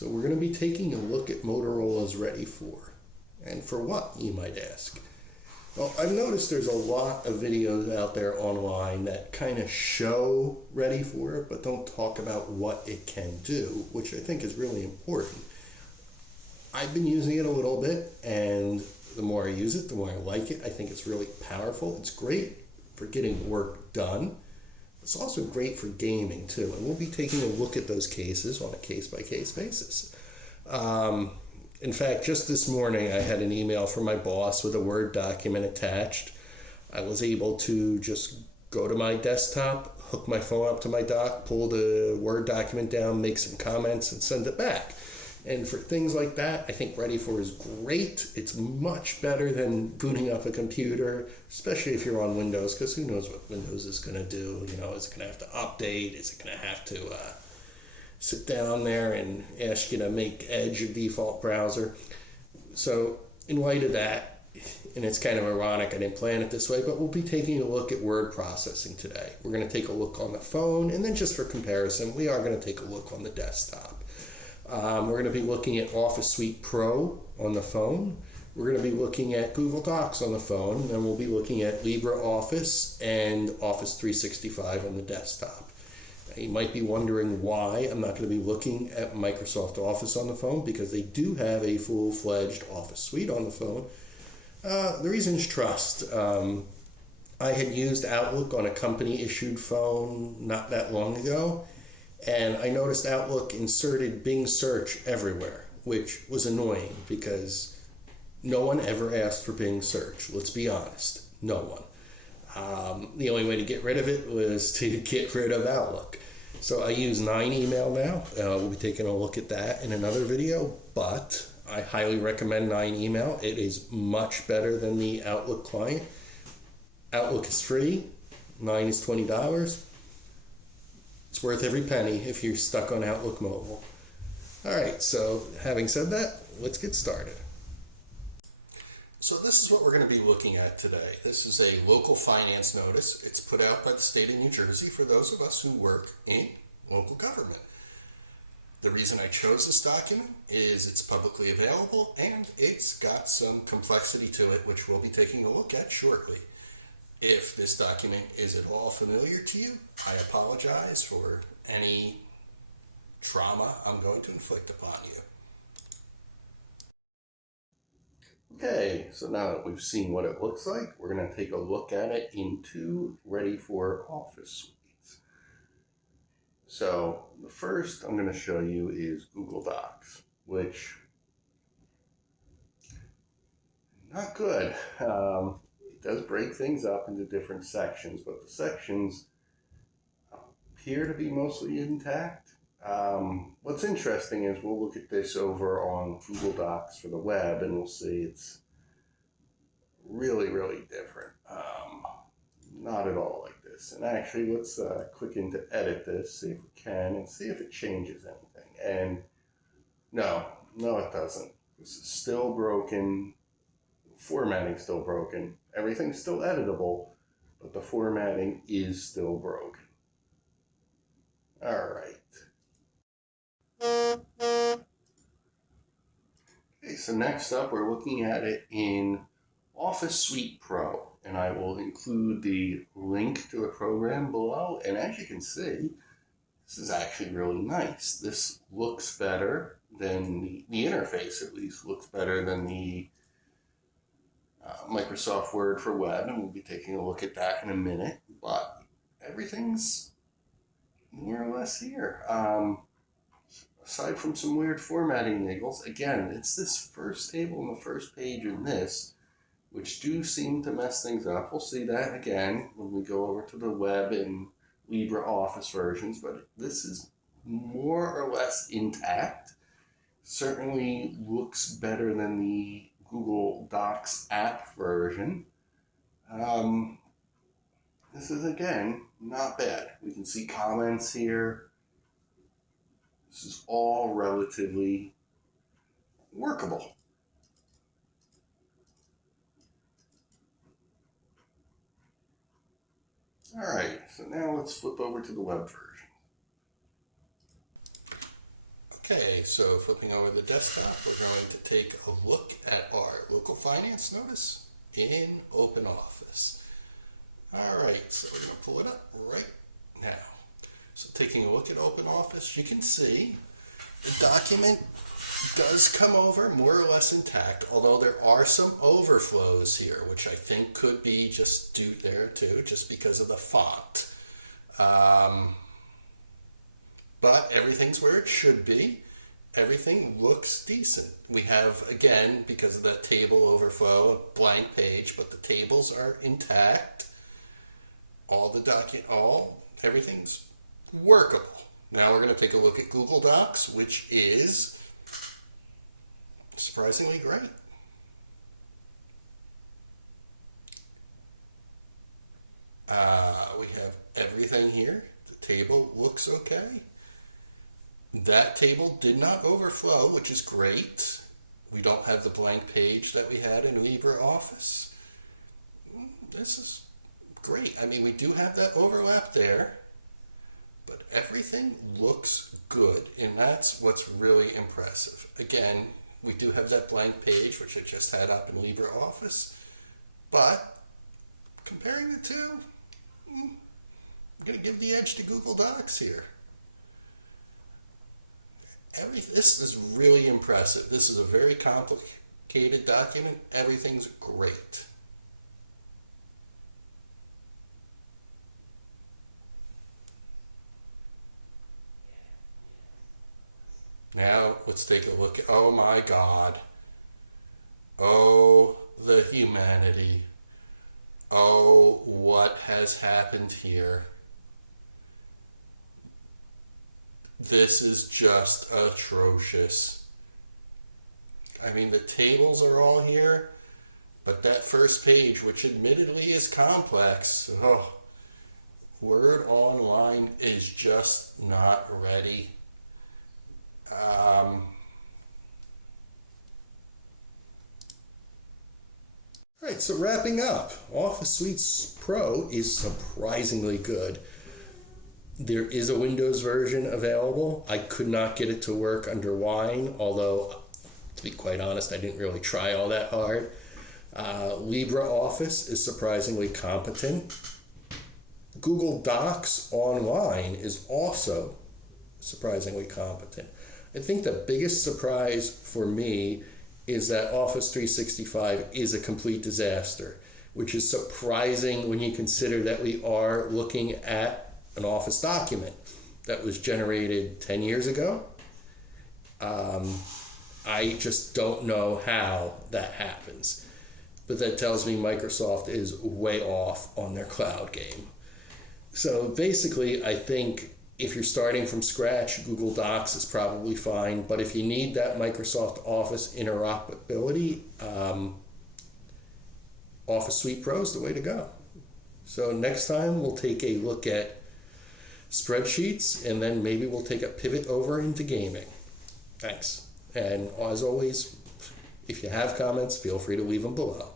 So we're going to be taking a look at Motorola's ReadyFor. And for what, you might ask? Well, I've noticed there's a lot of videos out there online that kind of show ReadyFor, but don't talk about what it can do, which I think is really important. I've been using it a little bit, and the more I use it, the more I like it. I think it's really powerful. It's great for getting work done. It's also great for gaming too, and we'll be taking a look at those cases on a case-by-case basis. In fact, just this morning I had an email from my boss with a Word document attached. I was able to just go to my desktop, hook my phone up to my dock, pull the Word document down, make some comments, and send it back. And for things like that, I think ReadyFor is great. It's much better than booting up a computer, especially if you're on Windows, because who knows what Windows is going to do. You know, is it going to have to update? Is it going to have to sit down there and ask you to make Edge your default browser? So in light of that, and it's kind of ironic, I didn't plan it this way, but we'll be taking a look at word processing today. We're going to take a look on the phone, and then just for comparison, we are going to take a look on the desktop. We're going to be looking at Office Suite Pro on the phone. We're going to be looking at Google Docs on the phone, and we'll be looking at LibreOffice and Office 365 on the desktop. Now, you might be wondering why I'm not going to be looking at Microsoft Office on the phone, because they do have a full-fledged Office Suite on the phone. The reason is trust. I had used Outlook on a company-issued phone not that long ago, and I noticed Outlook inserted Bing search everywhere, which was annoying because no one ever asked for Bing search. Let's be honest, no one. The only way to get rid of it was to get rid of Outlook. So I use 9 email now. We'll be taking a look at that in another video, but I highly recommend 9 email. It is much better than the Outlook client. Outlook is free. 9 is $20. It's worth every penny if you're stuck on Outlook Mobile. All right, so having said that, let's get started. So this is what we're going to be looking at today. This is a local finance notice. It's put out by the state of New Jersey for those of us who work in local government. The reason I chose this document is it's publicly available and it's got some complexity to it, which we'll be taking a look at shortly. If this document is at all familiar to you, I apologize for any trauma I'm going to inflict upon you. Okay, so now that we've seen what it looks like, we're going to take a look at it in 2 ReadyFor Office Suites. So the first I'm going to show you is Google Docs, which not good. It does break things up into different sections, but the sections appear to be mostly intact. What's interesting is we'll look at this over on Google Docs for the web, and we'll see it's really, really different. Not at all like this. And actually, let's click into edit this, see if we can, and see if it changes anything. And no, it doesn't. This is still broken. Formatting's still broken. Everything's still editable, but the formatting is still broken. All right. Okay, so next up, we're looking at it in Office Suite Pro, and I will include the link to the program below. And as you can see, this is actually really nice. This looks better than the interface, at least, looks better than the Microsoft Word for Web, and we'll be taking a look at that in a minute, but everything's more or less here. Aside from some weird formatting niggles, again, it's this first table and the first page in this, which do seem to mess things up. We'll see that again when we go over to the web and LibreOffice versions, but this is more or less intact. Certainly looks better than the Google Docs app version. This is, again, not bad. We can see comments here. This is all relatively workable. All right, so now let's flip over to the web version. Okay, so flipping over the desktop, we're going to take a look at our local finance notice in OpenOffice. All right, so we're going to pull it up right now. So taking a look at OpenOffice, you can see the document does come over more or less intact, although there are some overflows here, which I think could be just due there too, just because of the font. But everything's where it should be. Everything looks decent. We have, again, because of that table overflow, a blank page, but the tables are intact. Everything's workable. Now we're going to take a look at Google Docs, which is surprisingly great. We have everything here. The table looks okay. That table did not overflow, which is great. We don't have the blank page that we had in LibreOffice. This is great. I mean, we do have that overlap there, but everything looks good, and that's what's really impressive. Again, we do have that blank page, which I just had up in LibreOffice, but comparing the two, I'm going to give the edge to Google Docs here. This is really impressive. This is a very complicated document. Everything's great. Now let's take a look at, oh my God. Oh, the humanity. Oh, what has happened here? This is just atrocious. I mean, the tables are all here, but that first page, which admittedly is complex, Word Online is just not ready. All right, so wrapping up, Office Suite Pro is surprisingly good. There is a Windows version available. I could not get it to work under Wine, although, to be quite honest, I didn't really try all that hard. LibreOffice is surprisingly competent. Google Docs online is also surprisingly competent. I think the biggest surprise for me is that Office 365 is a complete disaster, which is surprising when you consider that we are looking at an Office document that was generated 10 years ago. I just don't know how that happens. But that tells me Microsoft is way off on their cloud game. So basically, I think if you're starting from scratch, Google Docs is probably fine. But if you need that Microsoft Office interoperability, Office Suite Pro is the way to go. So next time we'll take a look at spreadsheets, and then maybe we'll take a pivot over into gaming. Thanks. And as always, if you have comments, feel free to leave them below.